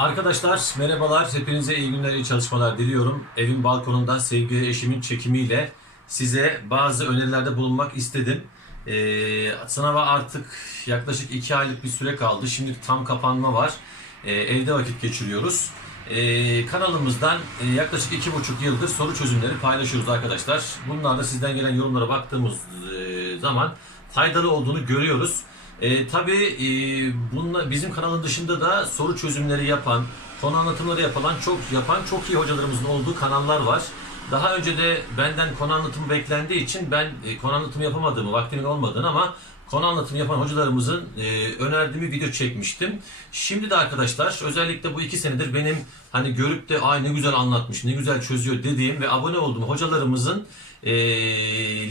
Arkadaşlar merhabalar. Hepinize iyi günler, iyi çalışmalar diliyorum. Evin balkonunda sevgili eşimin çekimiyle size bazı önerilerde bulunmak istedim. Ee, sınava artık yaklaşık iki aylık bir süre kaldı. Şimdi tam kapanma var. Ee, evde vakit geçiriyoruz. Ee, kanalımızdan e, yaklaşık iki buçuk yıldır soru çözümleri paylaşıyoruz arkadaşlar. Bunlar da sizden gelen yorumlara baktığımız e, zaman faydalı olduğunu görüyoruz. E, tabii e, bunla, bizim kanalın dışında da soru çözümleri yapan, konu anlatımları yapılan çok yapan çok iyi hocalarımızın olduğu kanallar var. Daha önce de benden konu anlatımı beklendiği için ben e, konu anlatımı yapamadığımı, vaktimin olmadığını ama konu anlatımı yapan hocalarımızın e, önerdiğim bir video çekmiştim. Şimdi de arkadaşlar özellikle bu iki senedir benim hani görüp de ay ne güzel anlatmış, ne güzel çözüyor dediğim ve abone olduğum hocalarımızın e,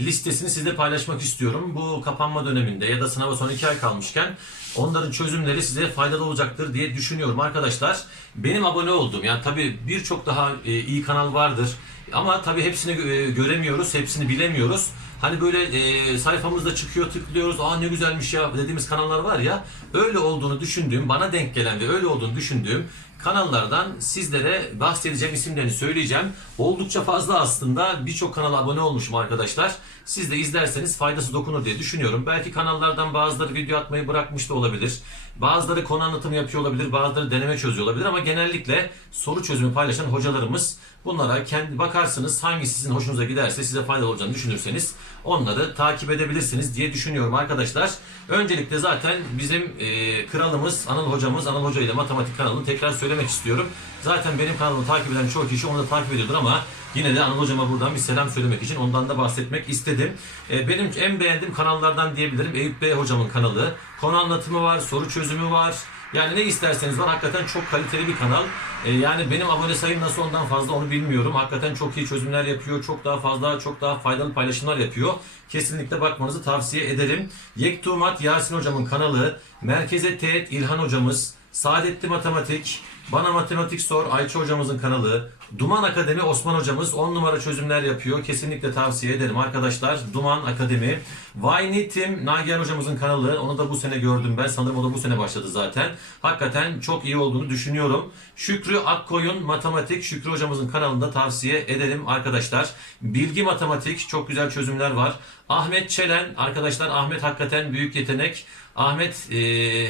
listesini sizle paylaşmak istiyorum. Bu kapanma döneminde ya da sınava son iki ay kalmışken onların çözümleri size faydalı olacaktır diye düşünüyorum arkadaşlar. Benim abone olduğum yani tabii birçok daha e, iyi kanal vardır ama tabii hepsini e, göremiyoruz, hepsini bilemiyoruz. Hani böyle e, sayfamızda çıkıyor tıklıyoruz aa ne güzelmiş ya dediğimiz kanallar var ya öyle olduğunu düşündüğüm bana denk gelen ve öyle olduğunu düşündüğüm kanallardan sizlere bahsedeceğim isimlerini söyleyeceğim. Oldukça fazla aslında birçok kanala abone olmuşum arkadaşlar. Siz de izlerseniz faydası dokunur diye düşünüyorum. Belki kanallardan bazıları video atmayı bırakmış da olabilir. Bazıları konu anlatımı yapıyor olabilir, bazıları deneme çözüyor olabilir ama genellikle soru çözümü paylaşan hocalarımız bunlara kendi bakarsınız hangisi sizin hoşunuza giderse size faydalı olacağını düşünürseniz onları takip edebilirsiniz diye düşünüyorum arkadaşlar. Öncelikle zaten bizim e, kralımız Anıl hocamız Anıl Hoca ile matematik kanalını tekrar söylemek istiyorum. Zaten benim kanalımı takip eden çoğu kişi onu da takip ediyordur ama yine de Anıl hocama buradan bir selam söylemek için ondan da bahsetmek istedim. E, benim en beğendiğim kanallardan diyebilirim Eyüp Bey hocamın kanalı. Konu anlatımı var, soru çözümü var. Yani ne isterseniz var. Hakikaten çok kaliteli bir kanal. E, yani benim abone sayım nasıl ondan fazla onu bilmiyorum. Hakikaten çok iyi çözümler yapıyor. Çok daha fazla, çok daha faydalı paylaşımlar yapıyor. Kesinlikle bakmanızı tavsiye ederim. Yektumat Yasin hocamın kanalı. Merkeze Teğet İlhan hocamız. Saadetli Matematik, Bana Matematik Sor Ayça hocamızın kanalı, Duman Akademi Osman hocamız 10 numara çözümler yapıyor. Kesinlikle tavsiye ederim arkadaşlar. Duman Akademi. Vayni Tim Nagihan hocamızın kanalı. Onu da bu sene gördüm ben. Sanırım o da bu sene başladı zaten. Hakikaten çok iyi olduğunu düşünüyorum. Şükrü Akkoyun Matematik Şükrü hocamızın kanalında tavsiye ederim arkadaşlar. Bilgi Matematik çok güzel çözümler var. Ahmet Çelen arkadaşlar Ahmet hakikaten büyük yetenek. Ahmet e,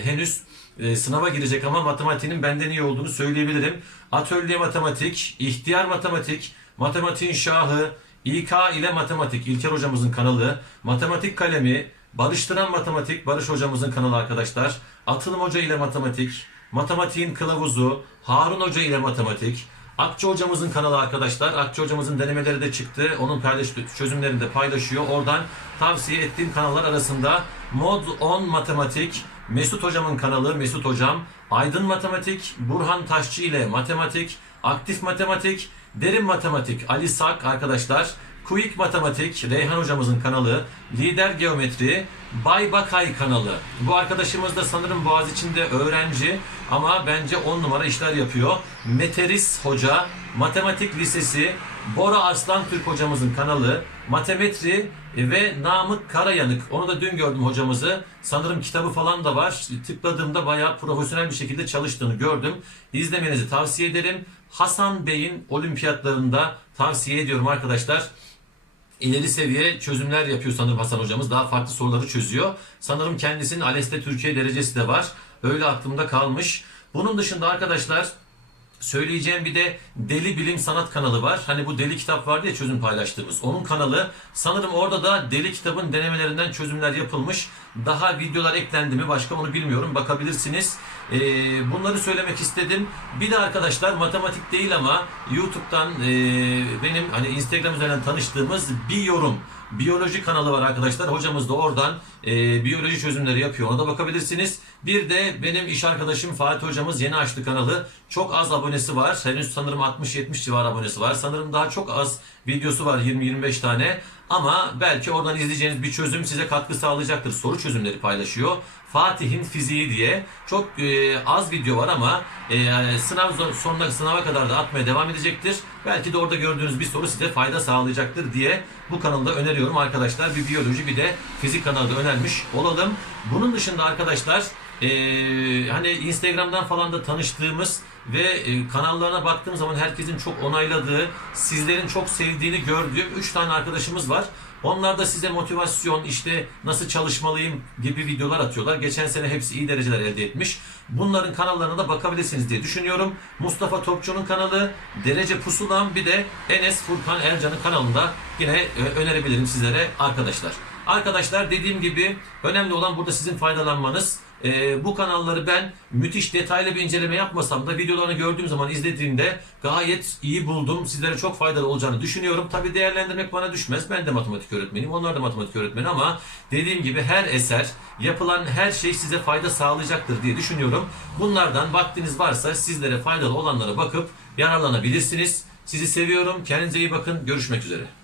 henüz e, sınava girecek ama matematiğinin benden iyi olduğunu söyleyebilirim. Atölye matematik, ihtiyar matematik, matematiğin şahı, İK ile matematik, İlker hocamızın kanalı, matematik kalemi, Barıştıran Matematik, Barış hocamızın kanalı arkadaşlar. Atılım Hoca ile matematik, matematiğin kılavuzu, Harun Hoca ile matematik, Akçı hocamızın kanalı arkadaşlar. Akçı hocamızın denemeleri de çıktı. Onun çözümlerini de paylaşıyor. Oradan tavsiye ettiğim kanallar arasında Mod 10 Matematik, Mesut hocamın kanalı Mesut hocam, Aydın Matematik, Burhan Taşçı ile Matematik, Aktif Matematik, Derin Matematik, Ali Sak arkadaşlar, Quick Matematik, Reyhan hocamızın kanalı, Lider Geometri, Bay Bakay kanalı. Bu arkadaşımız da sanırım Boğaziçi'nde öğrenci ama bence 10 numara işler yapıyor. Meteris Hoca, Matematik Lisesi, Bora Arslan Türk hocamızın kanalı, Matemetri ve Namık Karayanık. Onu da dün gördüm hocamızı. Sanırım kitabı falan da var. Tıkladığımda bayağı profesyonel bir şekilde çalıştığını gördüm. İzlemenizi tavsiye ederim. Hasan Bey'in olimpiyatlarında tavsiye ediyorum arkadaşlar. İleri seviye çözümler yapıyor sanırım Hasan hocamız. Daha farklı soruları çözüyor. Sanırım kendisinin ALES'te Türkiye derecesi de var. Öyle aklımda kalmış. Bunun dışında arkadaşlar söyleyeceğim bir de Deli Bilim Sanat kanalı var. Hani bu Deli kitap vardı ya çözüm paylaştığımız. Onun kanalı. Sanırım orada da Deli kitabın denemelerinden çözümler yapılmış. Daha videolar eklendi mi başka onu bilmiyorum. Bakabilirsiniz. Ee, bunları söylemek istedim. Bir de arkadaşlar matematik değil ama YouTube'dan e, benim hani Instagram üzerinden tanıştığımız bir yorum biyoloji kanalı var arkadaşlar. Hocamız da oradan e, biyoloji çözümleri yapıyor. Ona da bakabilirsiniz. Bir de benim iş arkadaşım Fatih hocamız yeni açtı kanalı. Çok az abonesi var. Henüz sanırım 60-70 civarı abonesi var. Sanırım daha çok az videosu var 20-25 tane. Ama belki oradan izleyeceğiniz bir çözüm size katkı sağlayacaktır. Soru çözümleri paylaşıyor. Fatih'in fiziği diye çok e, az video var ama e, sınav sonuna sınava kadar da atmaya devam edecektir. Belki de orada gördüğünüz bir soru size fayda sağlayacaktır diye bu kanalda öneriyorum arkadaşlar. Bir biyoloji bir de fizik kanalı önermiş olalım. Bunun dışında arkadaşlar Ee, hani Instagram'dan falan da tanıştığımız ve e, kanallarına baktığım zaman herkesin çok onayladığı, sizlerin çok sevdiğini gördüğüm 3 tane arkadaşımız var. Onlar da size motivasyon, işte nasıl çalışmalıyım gibi videolar atıyorlar. Geçen sene hepsi iyi dereceler elde etmiş. Bunların kanallarına da bakabilirsiniz diye düşünüyorum. Mustafa Topçu'nun kanalı, Derece Pusulam bir de Enes Furkan Ercan'ın kanalında yine e, önerebilirim sizlere arkadaşlar. Arkadaşlar dediğim gibi önemli olan burada sizin faydalanmanız. Ee, bu kanalları ben müthiş detaylı bir inceleme yapmasam da videolarını gördüğüm zaman izlediğimde gayet iyi buldum. Sizlere çok faydalı olacağını düşünüyorum. Tabi değerlendirmek bana düşmez. Ben de matematik öğretmeniyim. Onlar da matematik öğretmeni ama dediğim gibi her eser, yapılan her şey size fayda sağlayacaktır diye düşünüyorum. Bunlardan vaktiniz varsa sizlere faydalı olanlara bakıp yararlanabilirsiniz. Sizi seviyorum. Kendinize iyi bakın. Görüşmek üzere.